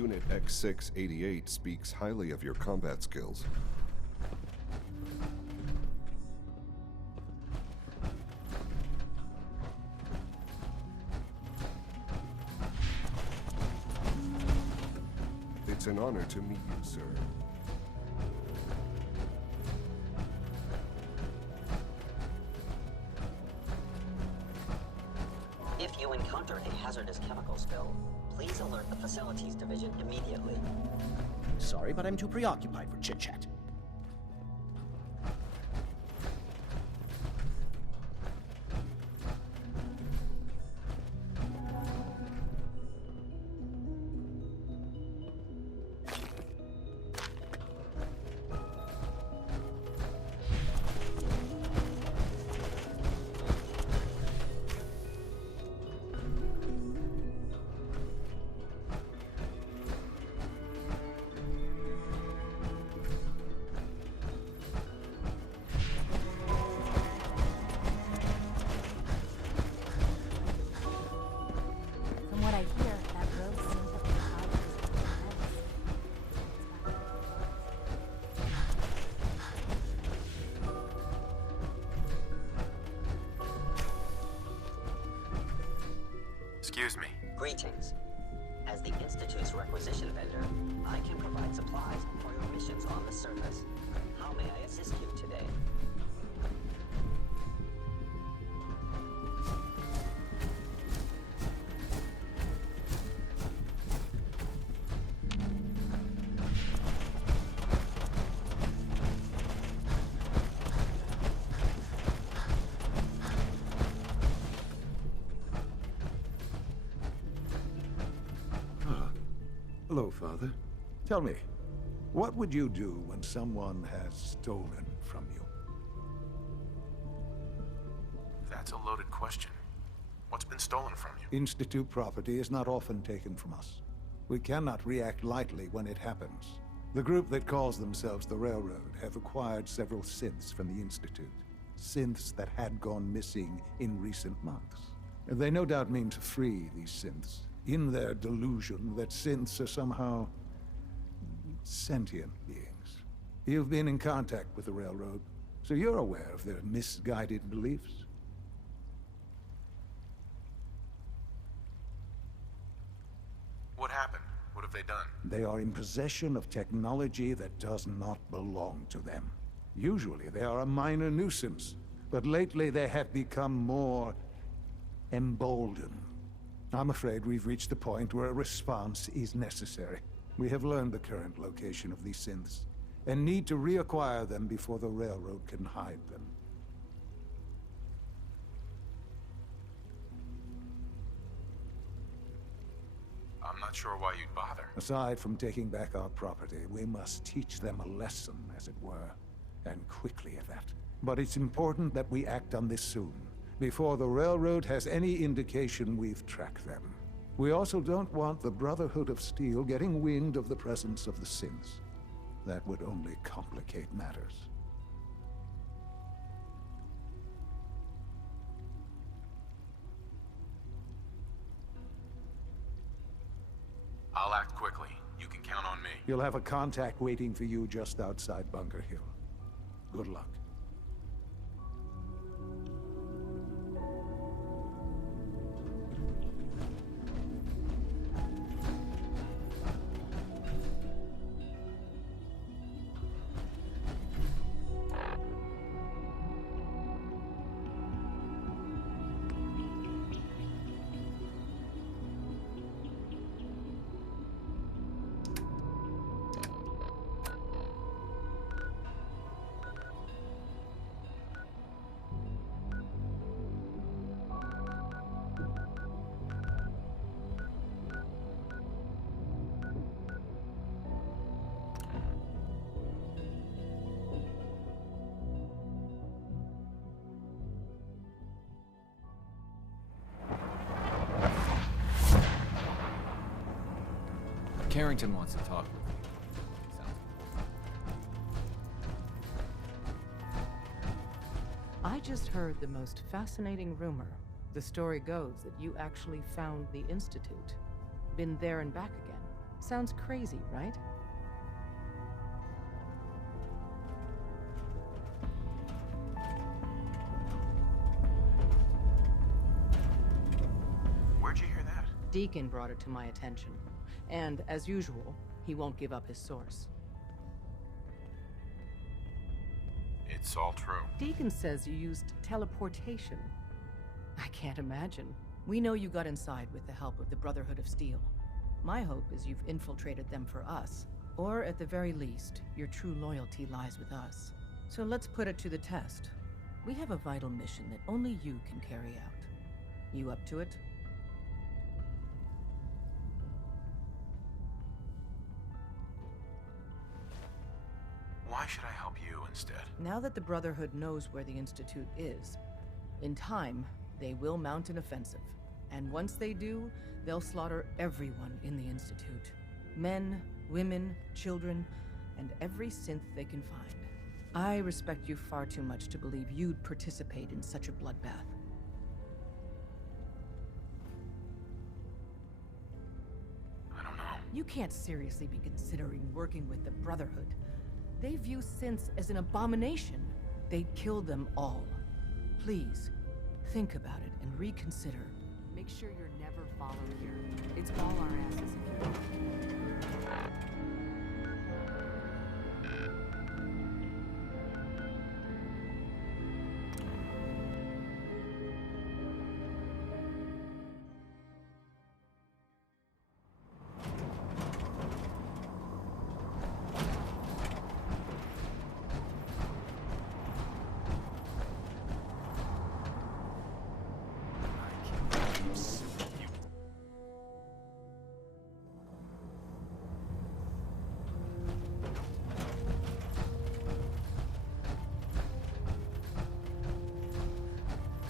Unit X688 speaks highly of your combat skills. It's an honor to meet you, sir. If you encounter a hazardous chemical spill, please alert the Facilities Division immediately. Sorry, but I'm too preoccupied for chit-chat. From what I hear, that road seems to be high. Excuse me. Greetings. As the Institute's requisition vendor, I can provide supplies for your missions on the surface. How may I assist you today? Hello, Father. Tell me, what would you do when someone has stolen from you? That's a loaded question. What's been stolen from you? Institute property is not often taken from us. We cannot react lightly when it happens. The group that calls themselves the Railroad have acquired several synths from the Institute. Synths that had gone missing in recent months. They no doubt mean to free these synths, in their delusion that synths are somehow sentient beings. You've been in contact with the Railroad, so you're aware of their misguided beliefs. What happened? What have they done? They are in possession of technology that does not belong to them. Usually they are a minor nuisance, but lately they have become more emboldened. I'm afraid we've reached the point where a response is necessary. We have learned the current location of these synths, and need to reacquire them before the Railroad can hide them. I'm not sure why you'd bother. Aside from taking back our property, we must teach them a lesson, as it were, and quickly at that. But it's important that we act on this soon, before the Railroad has any indication we've tracked them. We also don't want the Brotherhood of Steel getting wind of the presence of the synths. That would only complicate matters. I'll act quickly. You can count on me. You'll have a contact waiting for you just outside Bunker Hill. Good luck. Carrington wants to talk with you. I just heard the most fascinating rumor. The story goes that you actually found the Institute. Been there and back again. Sounds crazy, right? Where'd you hear that? Deacon brought it to my attention. And, as usual, he won't give up his source. It's all true. Deacon says you used teleportation. I can't imagine. We know you got inside with the help of the Brotherhood of Steel. My hope is you've infiltrated them for us. Or, at the very least, your true loyalty lies with us. So let's put it to the test. We have a vital mission that only you can carry out. You up to it? Why should I help you instead? Now that the Brotherhood knows where the Institute is, in time, they will mount an offensive. And once they do, they'll slaughter everyone in the Institute. Men, women, children, and every synth they can find. I respect you far too much to believe you'd participate in such a bloodbath. I don't know. You can't seriously be considering working with the Brotherhood. They view synths as an abomination. They'd kill them all. Please, think about it and reconsider. Make sure you're never followed here. It's all our asses if you want.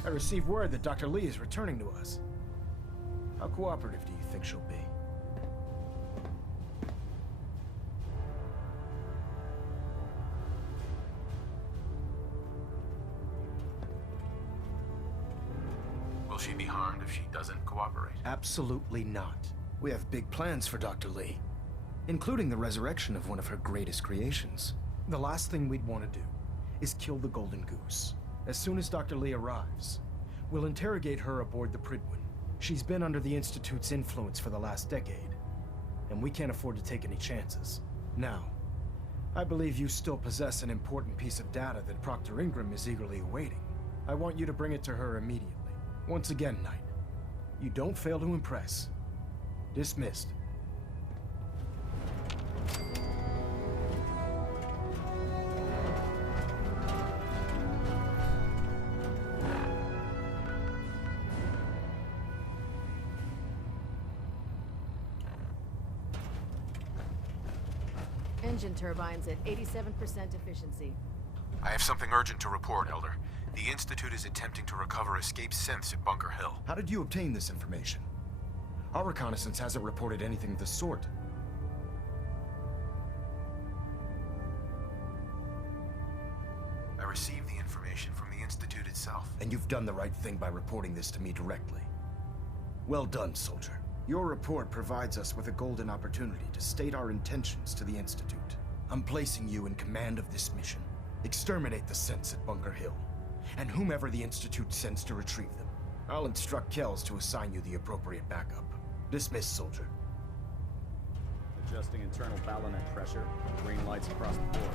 I received word that Dr. Lee is returning to us. How cooperative do you think she'll be? Will she be harmed if she doesn't cooperate? Absolutely not. We have big plans for Dr. Lee, including the resurrection of one of her greatest creations. The last thing we'd want to do is kill the Golden Goose. As soon as Dr. Lee arrives, we'll interrogate her aboard the Prydwen. She's been under the Institute's influence for the last decade, and we can't afford to take any chances. Now, I believe you still possess an important piece of data that Proctor Ingram is eagerly awaiting. I want you to bring it to her immediately. Once again, Knight, you don't fail to impress. Dismissed. Engine turbines at 87% efficiency. I have something urgent to report, Elder. The Institute is attempting to recover escaped synths at Bunker Hill. How did you obtain this information? Our reconnaissance hasn't reported anything of the sort. I received the information from the Institute itself. And you've done the right thing by reporting this to me directly. Well done, soldier. Your report provides us with a golden opportunity to state our intentions to the Institute. I'm placing you in command of this mission. Exterminate the synths at Bunker Hill, and whomever the Institute sends to retrieve them. I'll instruct Kells to assign you the appropriate backup. Dismissed, soldier. Adjusting internal ballonet pressure. Green lights across the board.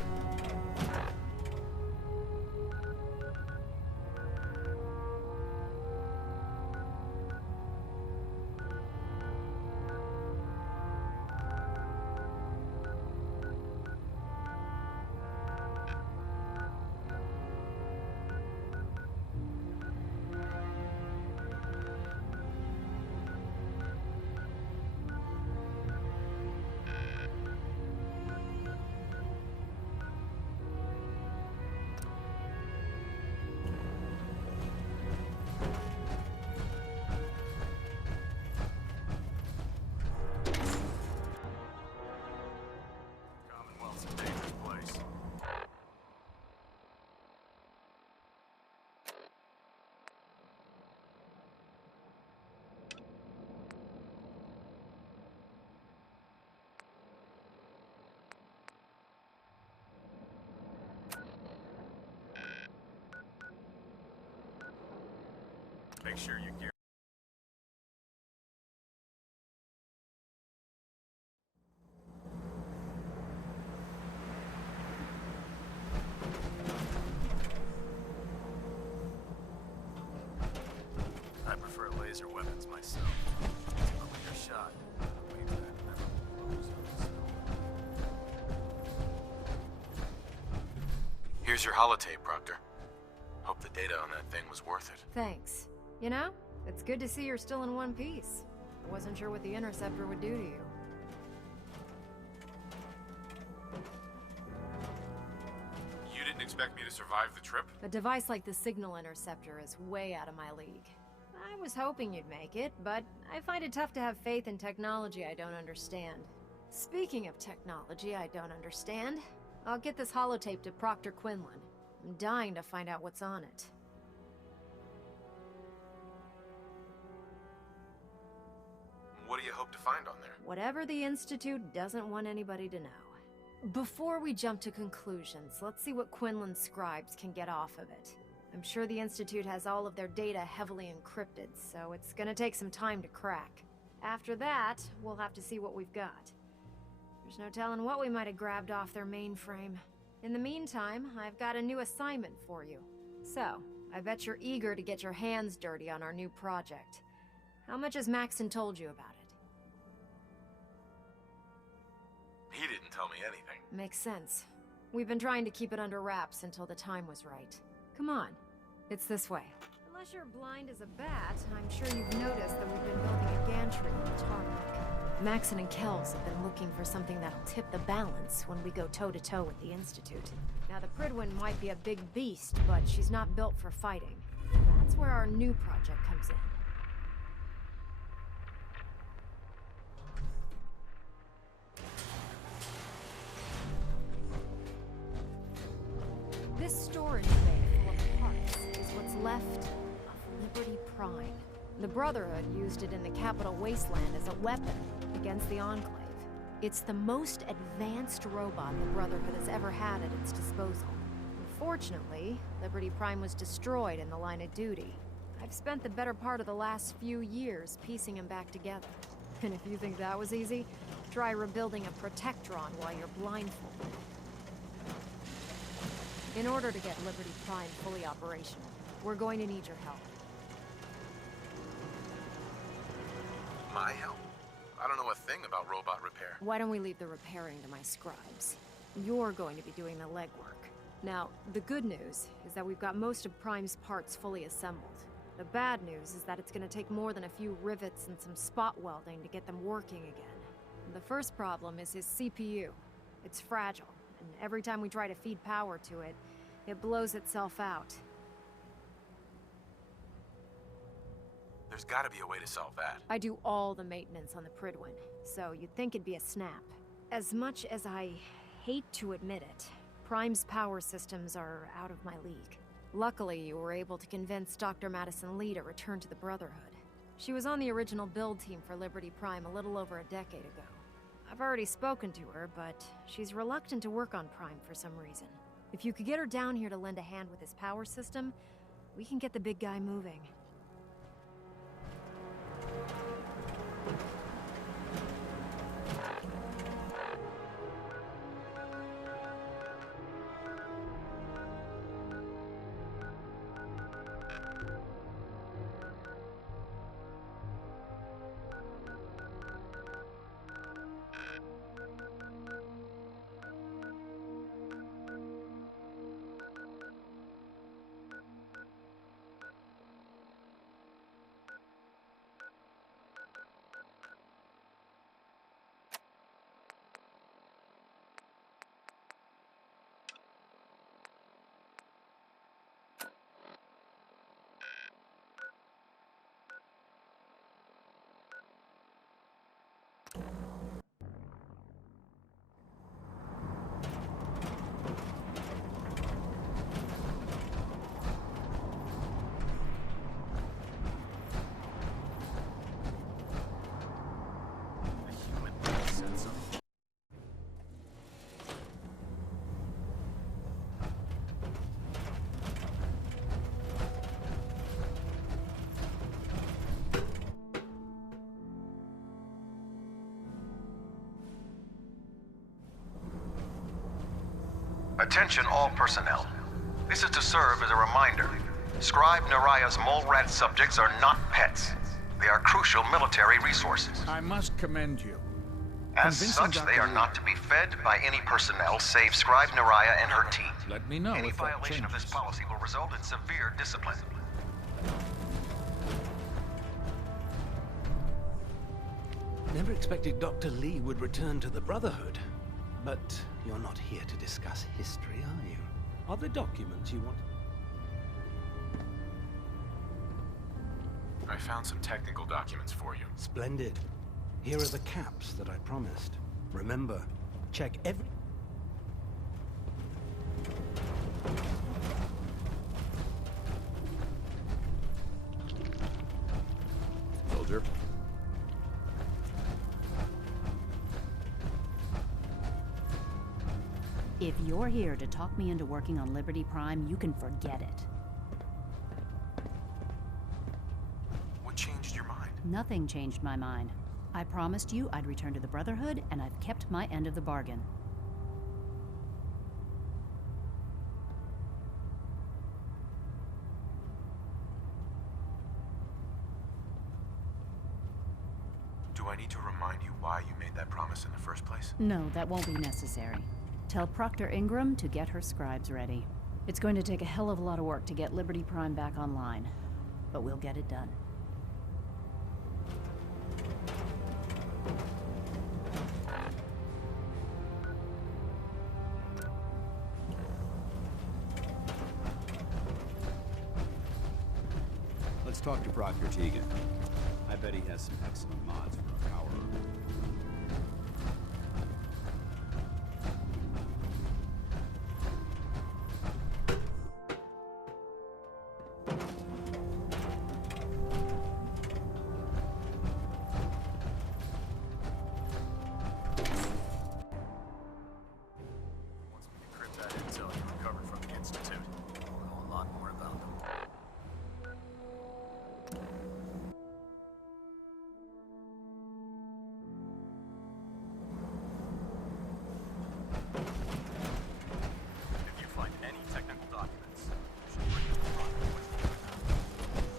Make sure you gear. I prefer laser weapons myself. It's a cleaner shot. Leave that metal blows in the snow. Here's your holotape, Proctor. Hope the data on that thing was worth it. Thanks. You know, it's good to see you're still in one piece. I wasn't sure what the interceptor would do to you. You didn't expect me to survive the trip? A device like the signal interceptor is way out of my league. I was hoping you'd make it, but I find it tough to have faith in technology I don't understand. Speaking of technology I don't understand, I'll get this holotape to Proctor Quinlan. I'm dying to find out what's on it. What do you hope to find on there? Whatever the Institute doesn't want anybody to know. Before we jump to conclusions, let's see what Quinlan's scribes can get off of it. I'm sure the Institute has all of their data heavily encrypted, so it's gonna take some time to crack. After that, we'll have to see what we've got. There's no telling what we might have grabbed off their mainframe. In the meantime, I've got a new assignment for you. So, I bet you're eager to get your hands dirty on our new project. How much has Maxon told you about it? He didn't tell me anything. Makes sense. We've been trying to keep it under wraps until the time was right. Come on. It's this way. Unless you're blind as a bat, I'm sure you've noticed that we've been building a gantry on the tarmac. Maxon and Kells have been looking for something that'll tip the balance when we go toe-to-toe with the Institute. Now, the Pridwin might be a big beast, but she's not built for fighting. That's where our new project comes in. This storage bay full of parts is what's left of Liberty Prime. The Brotherhood used it in the Capital Wasteland as a weapon against the Enclave. It's the most advanced robot the Brotherhood has ever had at its disposal. Unfortunately, Liberty Prime was destroyed in the line of duty. I've spent the better part of the last few years piecing him back together. And if you think that was easy, try rebuilding a Protectron while you're blindfolded. In order to get Liberty Prime fully operational, we're going to need your help. My help? I don't know a thing about robot repair. Why don't we leave the repairing to my scribes? You're going to be doing the legwork. Now, the good news is that we've got most of Prime's parts fully assembled. The bad news is that it's going to take more than a few rivets and some spot welding to get them working again. The first problem is his CPU. It's fragile, and every time we try to feed power to it, it blows itself out. There's gotta be a way to solve that. I do all the maintenance on the Pridwin, so you'd think it'd be a snap. As much as I hate to admit it, Prime's power systems are out of my league. Luckily, you were able to convince Dr. Madison Lee to return to the Brotherhood. She was on the original build team for Liberty Prime a little over a decade ago. I've already spoken to her, but she's reluctant to work on Prime for some reason. If you could get her down here to lend a hand with his power system, we can get the big guy moving. Attention all personnel. This is to serve as a reminder. Scribe Naraya's mole rat subjects are not pets. They are crucial military resources. I must commend you. As such, they are not to be fed by any personnel save Scribe Naraya and her team. Let me know Any if that violation of this changes. policy will result in severe discipline. Never expected Dr. Lee would return to the Brotherhood. But you're not here to discuss history, are you? Are there documents you want? I found some technical documents for you. Splendid. Here are the caps that I promised. Remember, check every... Soldier. If you're here to talk me into working on Liberty Prime, you can forget it. What changed your mind? Nothing changed my mind. I promised you I'd return to the Brotherhood, and I've kept my end of the bargain. Do I need to remind you why you made that promise in the first place? No, that won't be necessary. Tell Proctor Ingram to get her scribes ready. It's going to take a hell of a lot of work to get Liberty Prime back online, but we'll get it done. Let's talk to Proctor Tegan. I bet he has some excellent mods for a power armor. Once we decrypt that intel you recovered from the Institute, we'll know a lot more about them. If you find any technical documents, you should bring them to Proctor with you.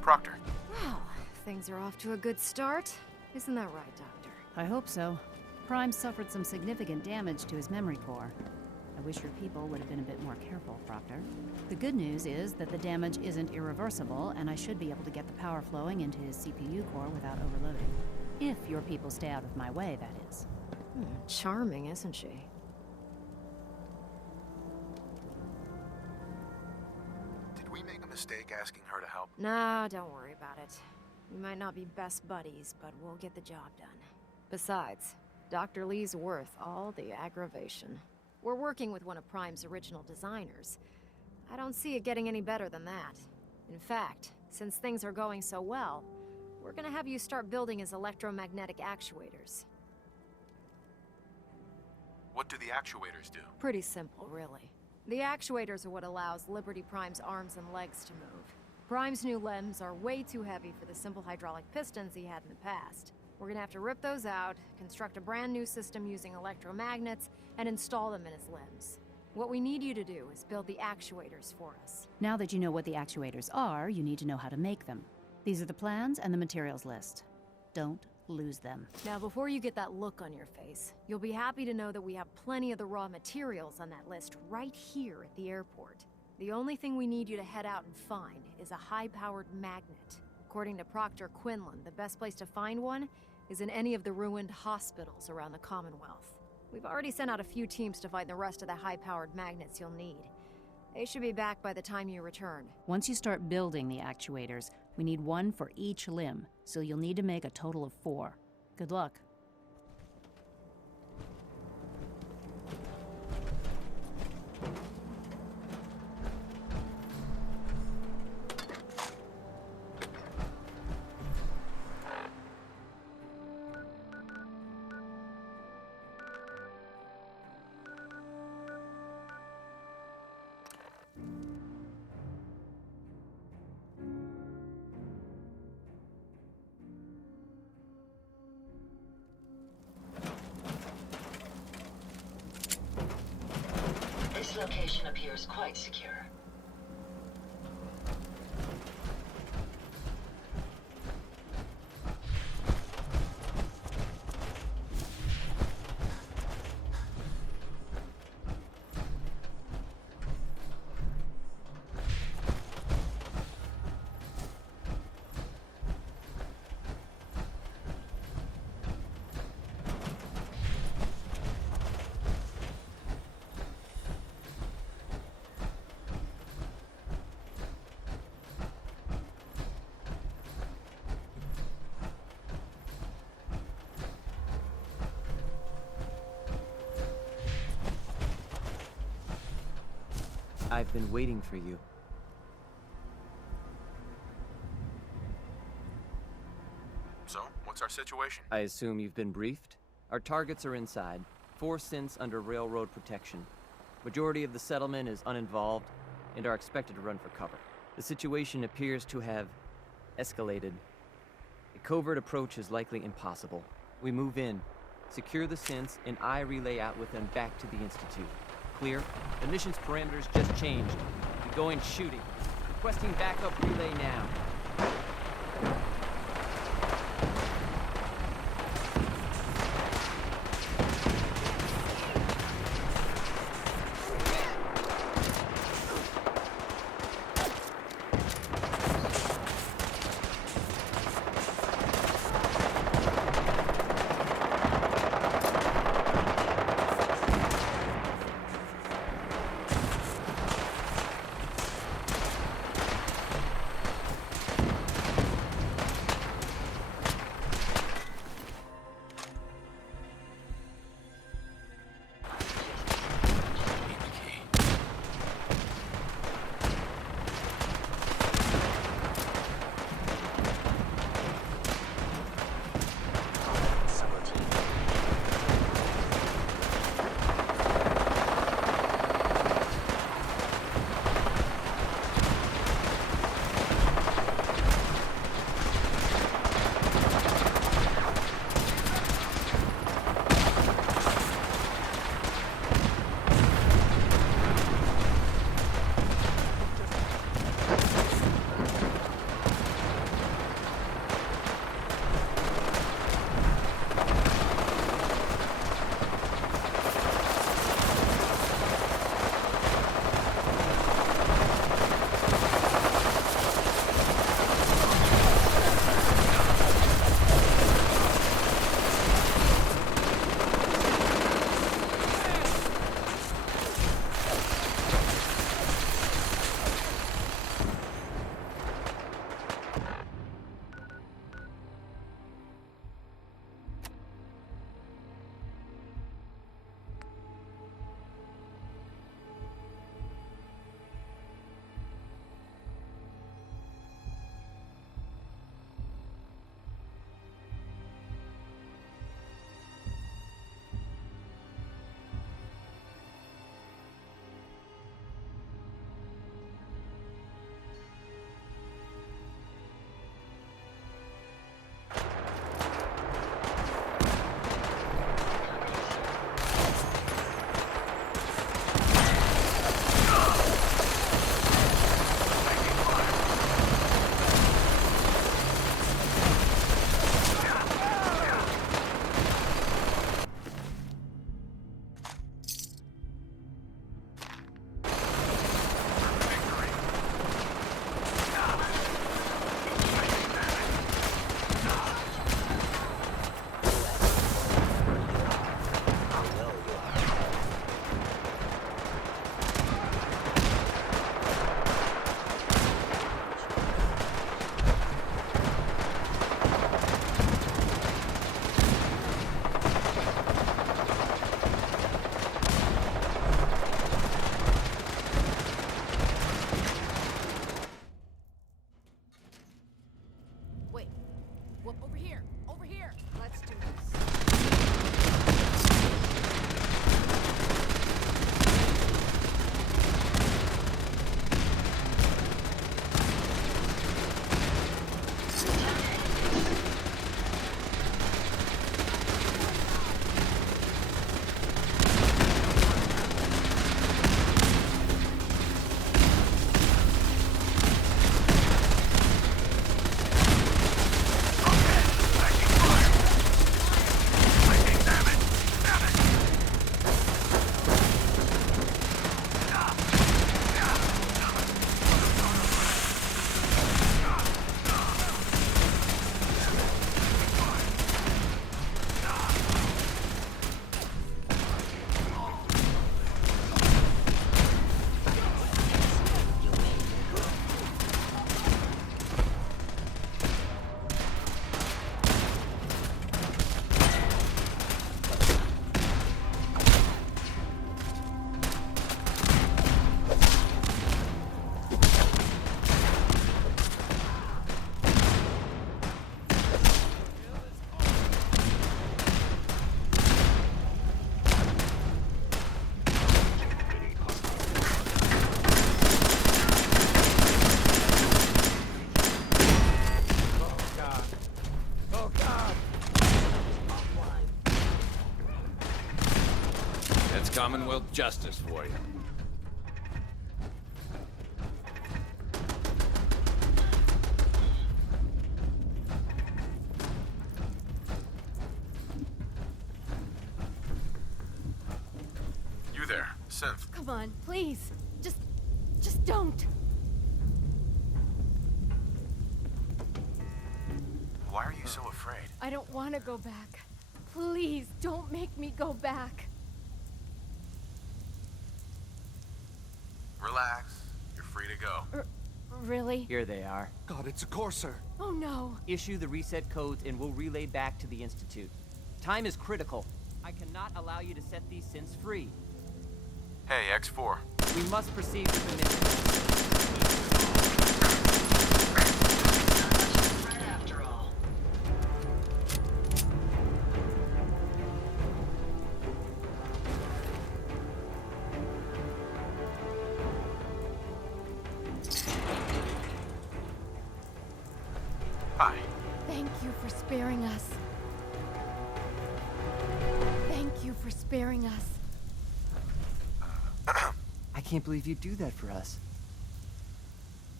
Proctor. Well, things are off to a good start. Isn't that right, Doctor? I hope so. Prime suffered some significant damage to his memory core. I wish your people would have been a bit more careful, Proctor. The good news is that the damage isn't irreversible, and I should be able to get the power flowing into his CPU core without overloading. If your people stay out of my way, that is. Charming, isn't she? Did we make a mistake asking her to help? Nah, don't worry about it. We might not be best buddies, but we'll get the job done. Besides, Dr. Lee's worth all the aggravation. We're working with one of Prime's original designers. I don't see it getting any better than that. In fact, since things are going so well, we're gonna have you start building his electromagnetic actuators. What do the actuators do? Pretty simple, really. The actuators are what allows Liberty Prime's arms and legs to move. Prime's new limbs are way too heavy for the simple hydraulic pistons he had in the past. We're gonna have to rip those out, construct a brand new system using electromagnets, and install them in his limbs. What we need you to do is build the actuators for us. Now that you know what the actuators are, you need to know how to make them. These are the plans and the materials list. Don't lose them. Now, before you get that look on your face, you'll be happy to know that we have plenty of the raw materials on that list right here at the airport. The only thing we need you to head out and find is a high-powered magnet. According to Proctor Quinlan, the best place to find one is in any of the ruined hospitals around the Commonwealth. We've already sent out a few teams to find the rest of the high-powered magnets you'll need. They should be back by the time you return. Once you start building the actuators, we need one for each limb, so you'll need to make a total of 4. Good luck. location appears quite secure. I've been waiting for you. So, what's our situation? I assume you've been briefed? Our targets are inside. 4 synths under railroad protection. Majority of the settlement is uninvolved and are expected to run for cover. The situation appears to have escalated. A covert approach is likely impossible. We move in, secure the synths, and I relay out with them back to the Institute. Clear? The mission's parameters just changed. We go in shooting. Requesting backup relay now. Commonwealth justice for you. You there, Synth. Come on, please. Just don't. Why are you so afraid? I don't want to go back. Please, don't make me go back. Relax. You're free to go. Really? Here they are. God, it's a Courser. Oh no. Issue the reset codes and we'll relay back to the Institute. Time is critical. I cannot allow you to set these synths free. Hey, X4. We must proceed with the mission. Right after all. Hi. Thank you for sparing us. Thank you for sparing us. I can't believe you'd do that for us.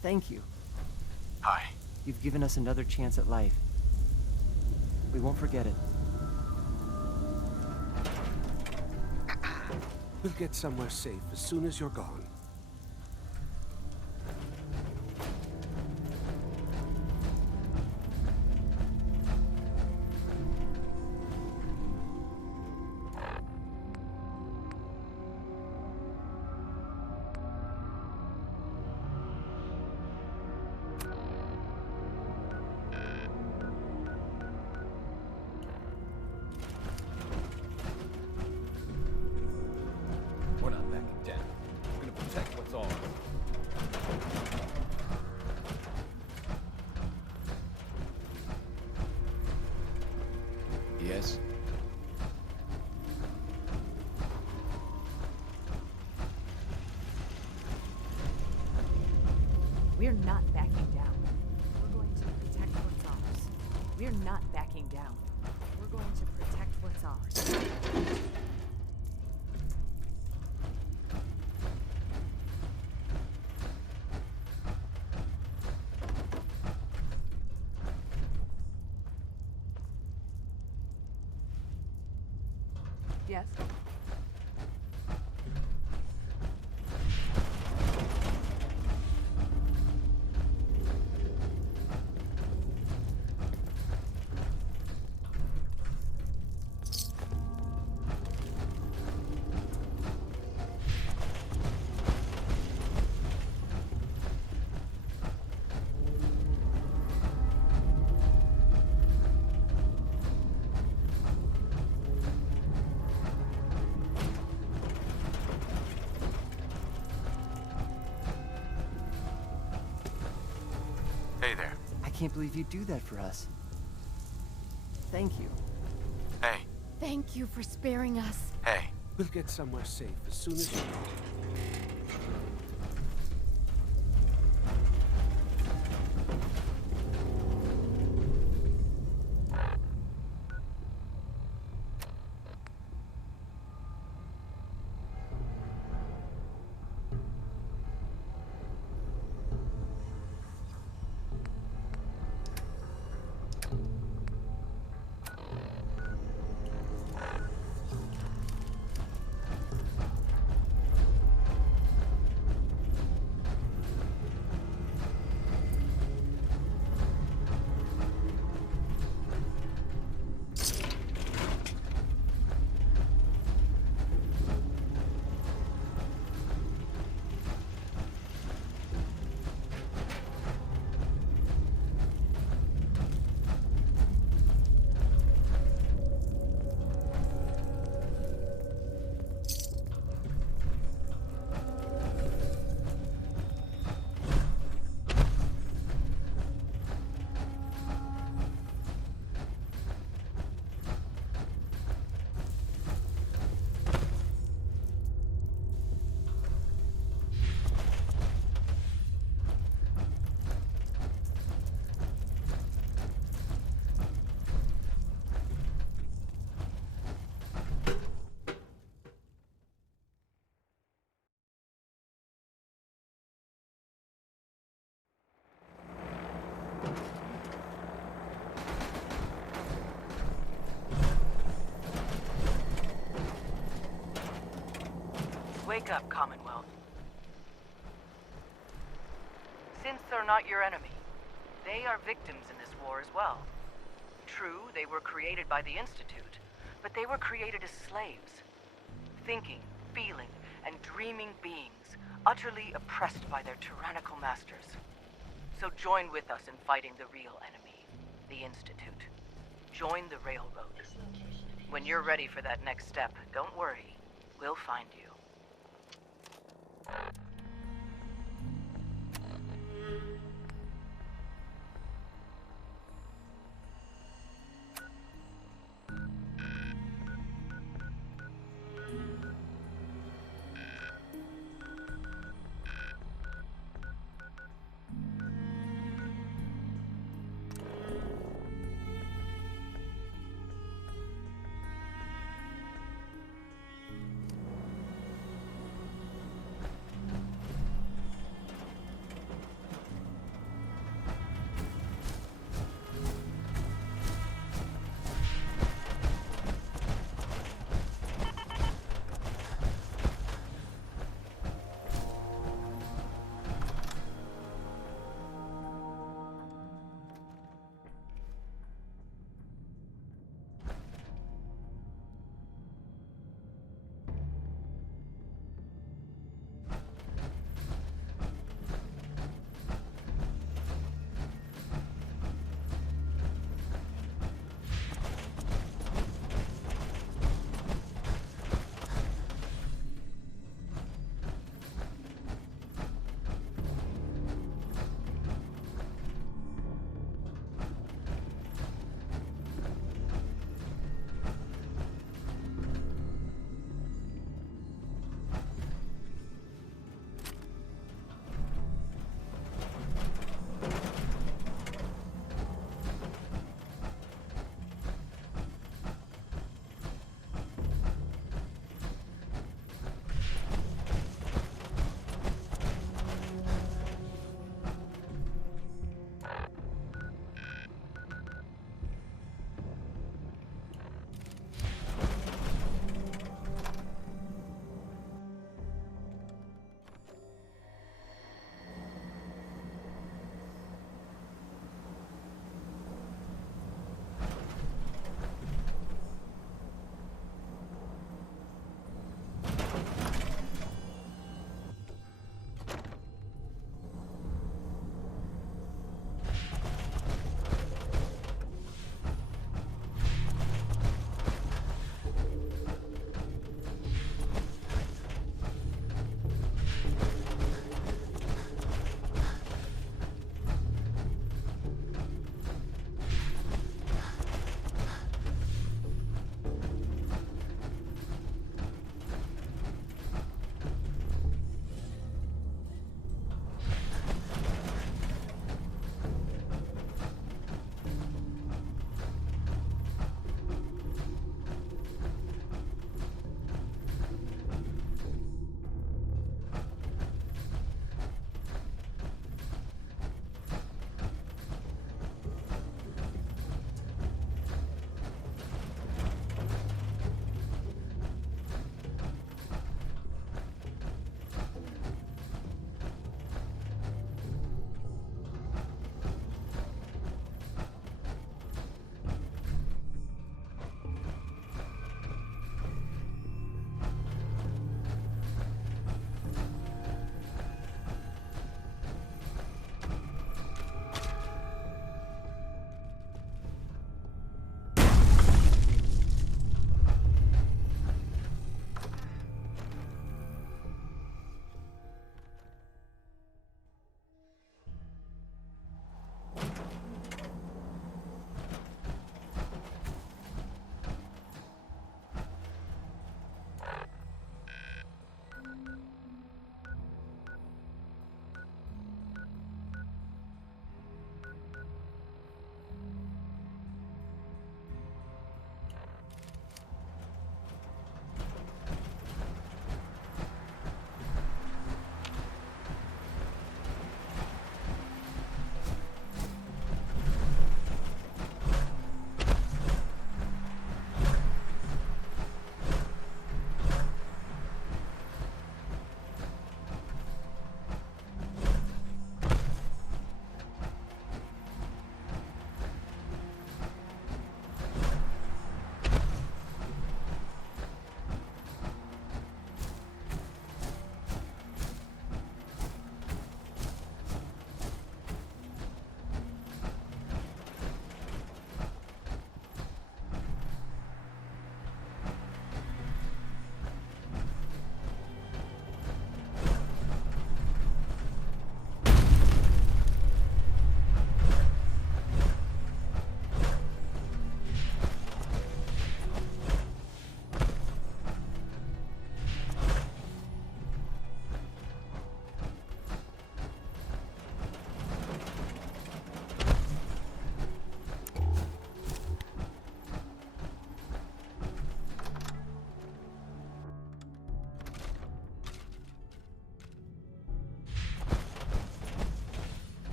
Thank you. Hi. You've given us another chance at life. We won't forget it. We'll get somewhere safe as soon as you're gone. We're not backing down. We're gonna protect what's ours. Yes? We're not backing down. We're going to protect what's ours. We're not backing down. We're going to protect what's ours. Yes? Hey there. I can't believe you'd do that for us. Thank you. Hey. Thank you for sparing us. Hey. We'll get somewhere safe as soon as you're gone. Wake up, Commonwealth. Synths are not your enemy. They are victims in this war as well. True, they were created by the Institute, but they were created as slaves. Thinking, feeling, and dreaming beings, utterly oppressed by their tyrannical masters. So join with us in fighting the real enemy, the Institute. Join the Railroad. When you're ready for that next step, don't worry. We'll find you.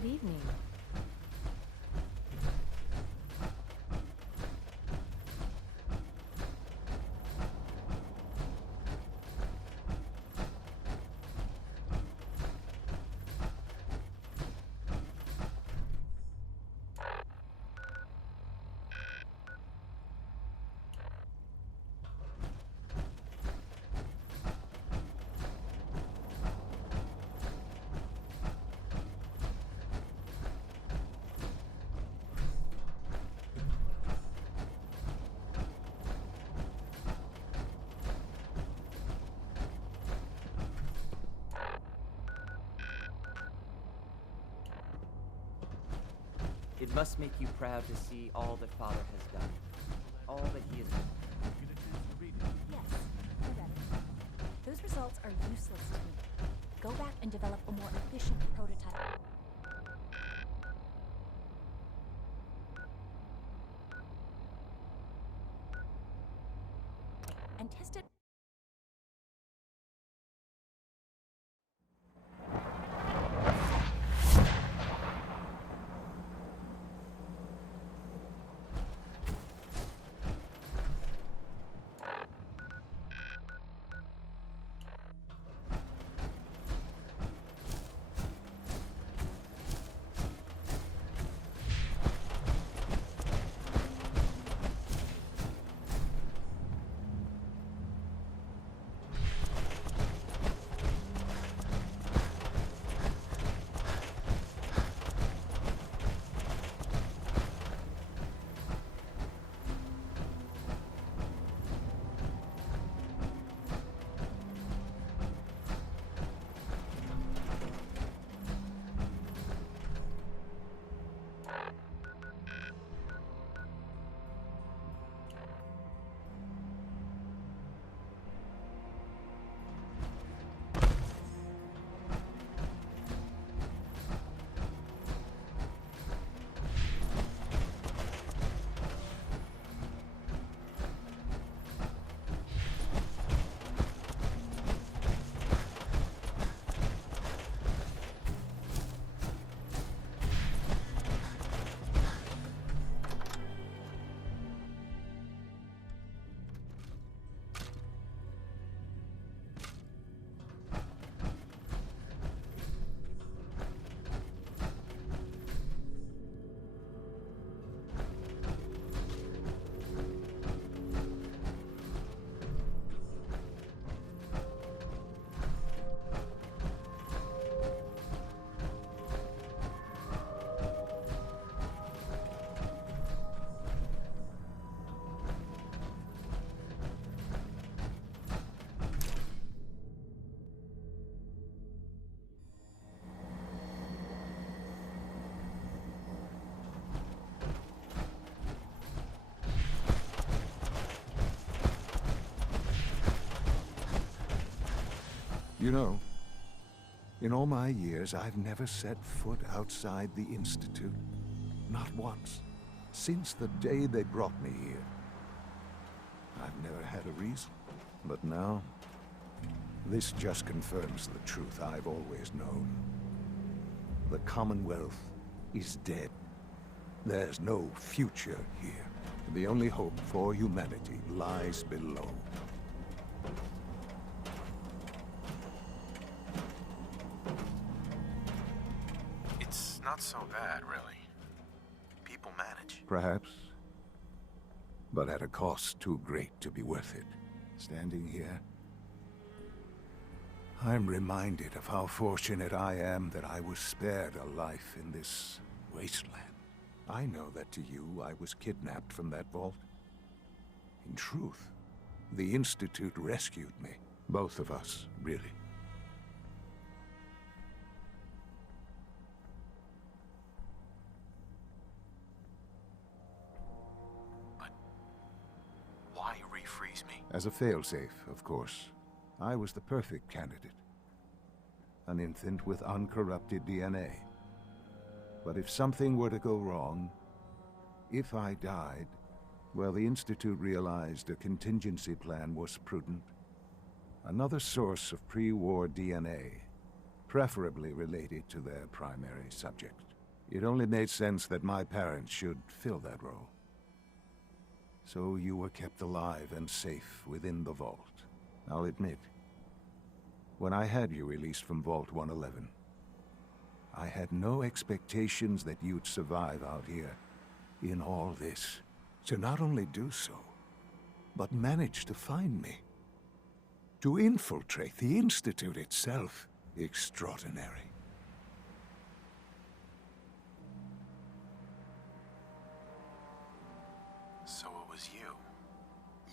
Good evening. It must make you proud to see all that Father has done. All that he has done. Yes, I read it. Those results are useless to me. Go back and develop a more efficient prototype. And test it. You know, in all my years, I've never set foot outside the Institute. Not once. Since the day they brought me here. I've never had a reason. But now, this just confirms the truth I've always known. The Commonwealth is dead. There's no future here. The only hope for humanity lies below. It's not so bad, really. People manage. Perhaps. But at a cost too great to be worth it. Standing here, I'm reminded of how fortunate I am that I was spared a life in this wasteland. I know that to you, I was kidnapped from that vault. In truth, the Institute rescued me. Both of us, really. Why refreeze me? As a failsafe, of course. I was the perfect candidate. An infant with uncorrupted DNA. But if something were to go wrong, if I died, well, the Institute realized a contingency plan was prudent. Another source of pre-war DNA, preferably related to their primary subject. It only made sense that my parents should fill that role. So you were kept alive and safe within the vault. I'll admit, when I had you released from Vault 111, I had no expectations that you'd survive out here in all this. To not only do so, but manage to find me. To infiltrate the Institute itself. Extraordinary. So it was you.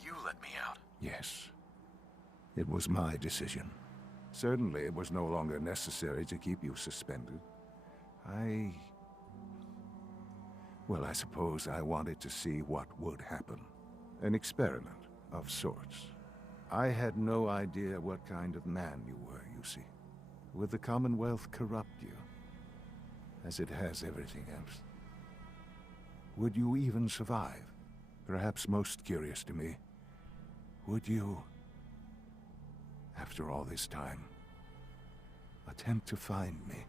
You let me out. Yes. It was my decision. Certainly it was no longer necessary to keep you suspended. Well, I suppose I wanted to see what would happen. An experiment of sorts. I had no idea what kind of man you were, you see. Would the Commonwealth corrupt you, as it has everything else? Would you even survive? Perhaps most curious to me, would you, after all this time, attempt to find me?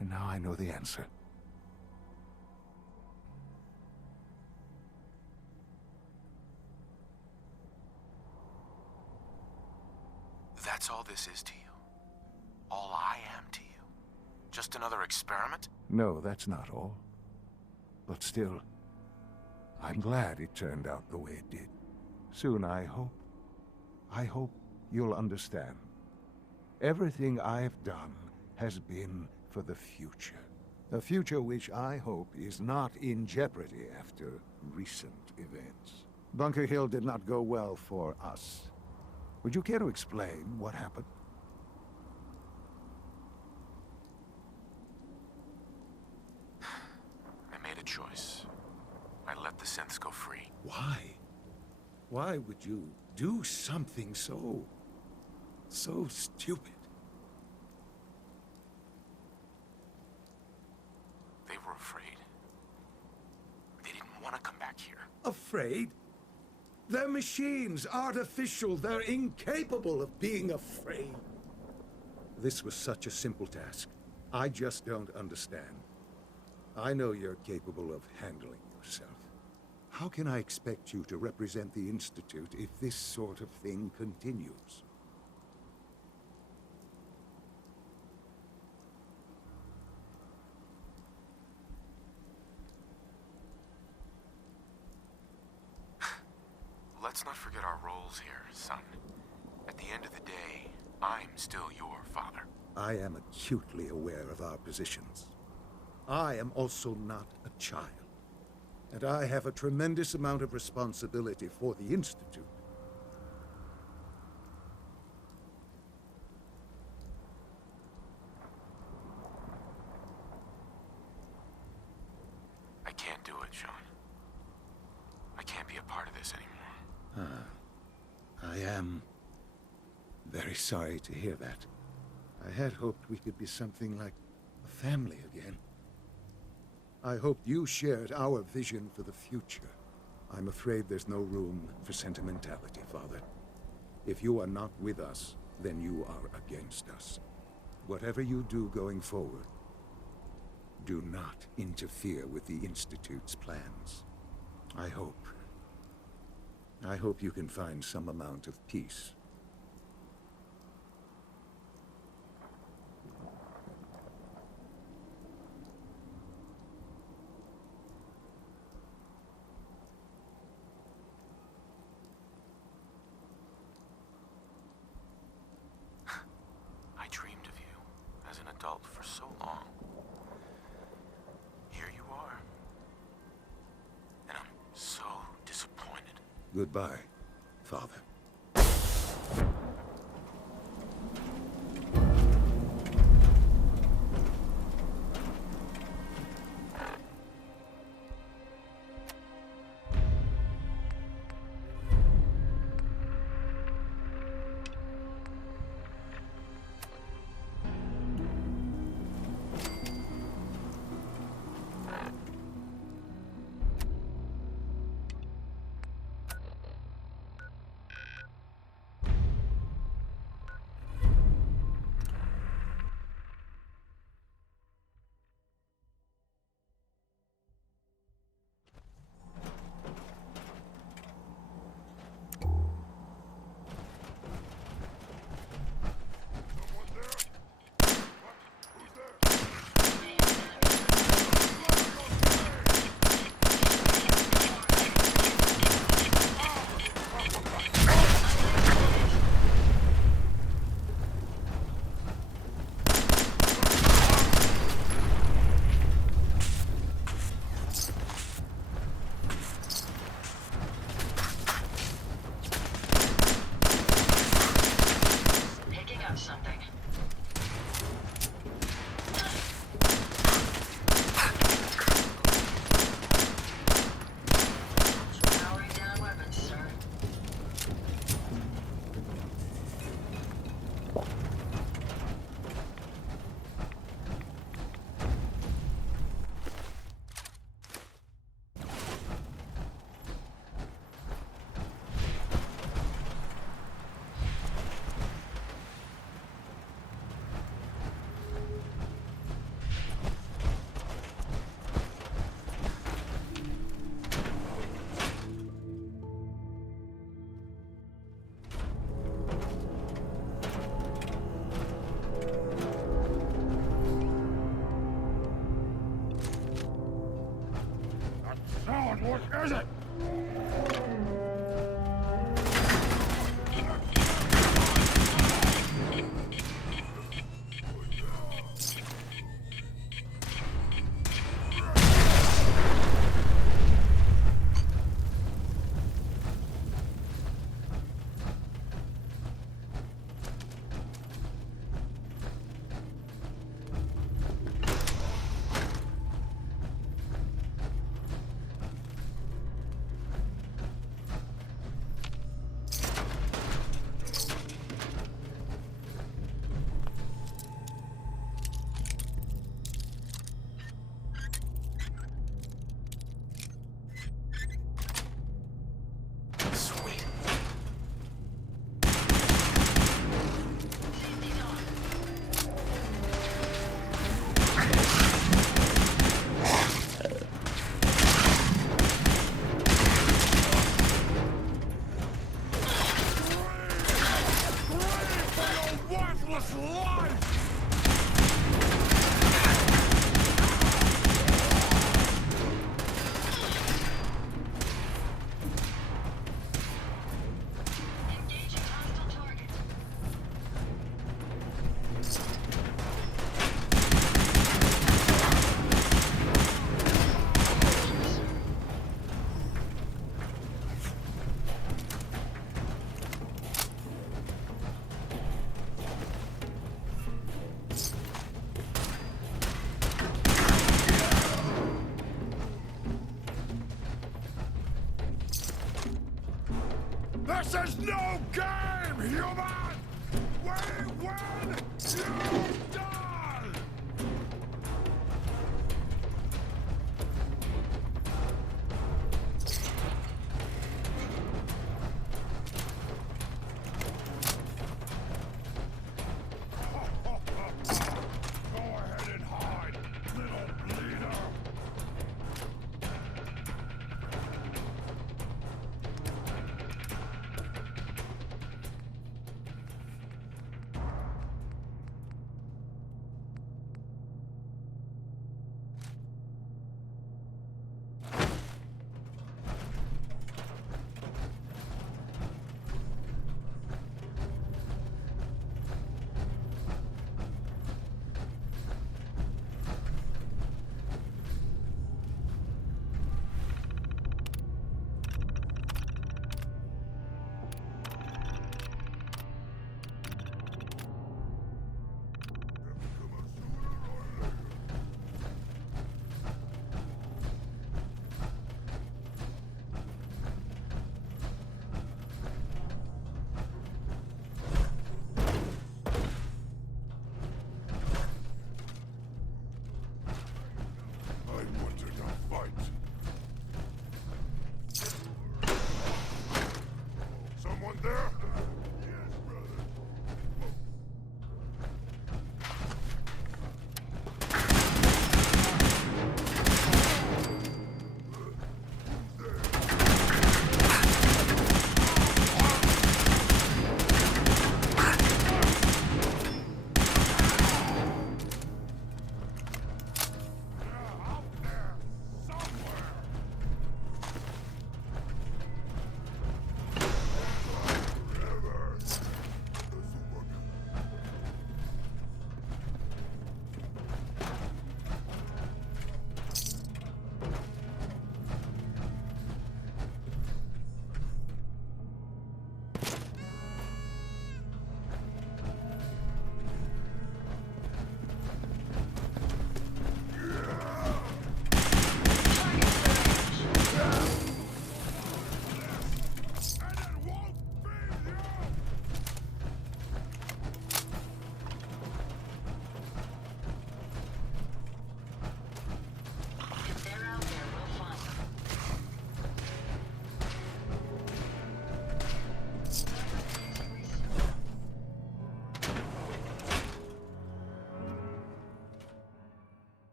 And now I know the answer. That's all this is to you? All I am to you? Just another experiment? No, that's not all. But still, I'm glad it turned out the way it did. Soon, I hope you'll understand. Everything I've done has been for the future. A future which I hope is not in jeopardy after recent events. Bunker Hill did not go well for us. Would you care to explain what happened? I made a choice. I let the synths go free. Why? Why would you do something so stupid? They were afraid. They didn't want to come back here. Afraid? They're machines, artificial. They're incapable of being afraid. This was such a simple task. I just don't understand. I know you're capable of handling yourself. How can I expect you to represent the Institute if this sort of thing continues? Let's not forget our roles here, son. At the end of the day, I'm still your father. I am acutely aware of our positions. I am also not a child. And I have a tremendous amount of responsibility for the Institute. I can't do it, Sean. I can't be a part of this anymore. I am very sorry to hear that. I had hoped we could be something like a family again. I hoped you shared our vision for the future. I'm afraid there's no room for sentimentality, Father. If you are not with us, then you are against us. Whatever you do going forward, do not interfere with the Institute's plans. I hope you can find some amount of peace. I dreamed of you as an adult for so long. Here you are. And I'm so disappointed. Goodbye, Father. What is it? This is no game, human! We win, you die! Go ahead and hide, little bleeder! Someone there?